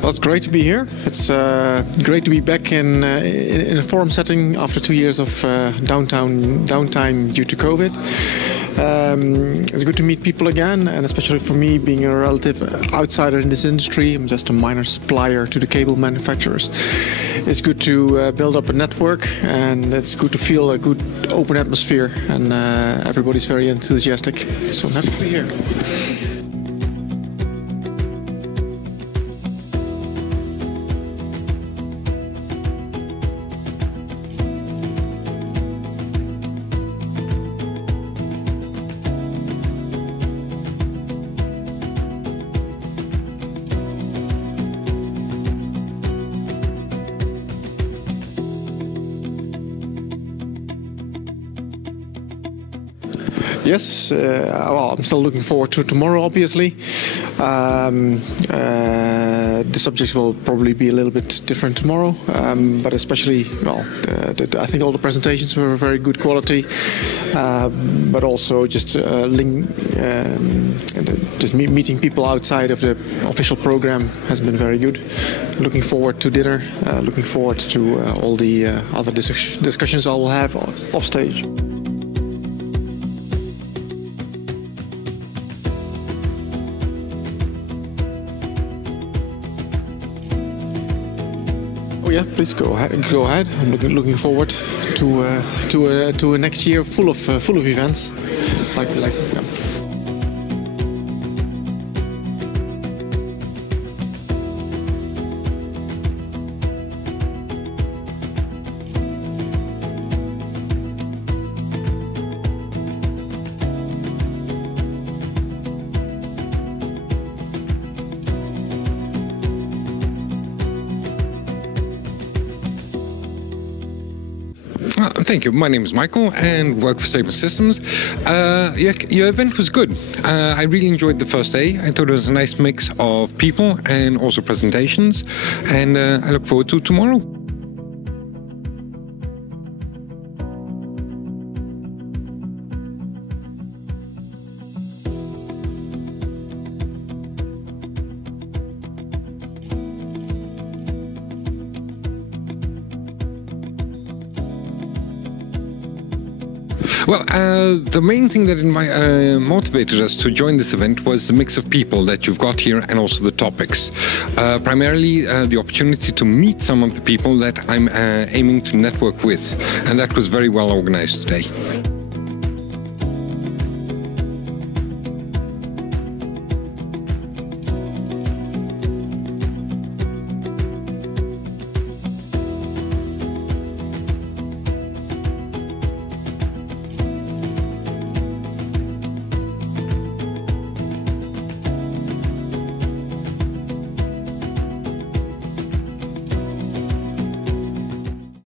Well, it's great to be here. It's great to be back in a forum setting after 2 years of downtime due to COVID. It's good to meet people again, and especially for me, being a relative outsider in this industry. I'm just a minor supplier to the cable manufacturers. It's good to build up a network, and it's good to feel a good open atmosphere, and everybody's very enthusiastic. So I'm happy to be here. Yes, well, I'm still looking forward to tomorrow, obviously. The subjects will probably be a little bit different tomorrow, but especially, well, I think all the presentations were very good quality, but also just meeting people outside of the official program has been very good. Looking forward to dinner, looking forward to all the other discussions I will have off stage. Oh yeah, please go ahead. I'm looking forward to a next year full of events, like. Yeah. Thank you. My name is Michael and work for Subsea Systems. Your event was good. I really enjoyed the first day. I thought it was a nice mix of people and also presentations, and I look forward to tomorrow. Well, the main thing that motivated us to join this event was the mix of people that you've got here and also the topics. Primarily the opportunity to meet some of the people that I'm aiming to network with, and that was very well organized today.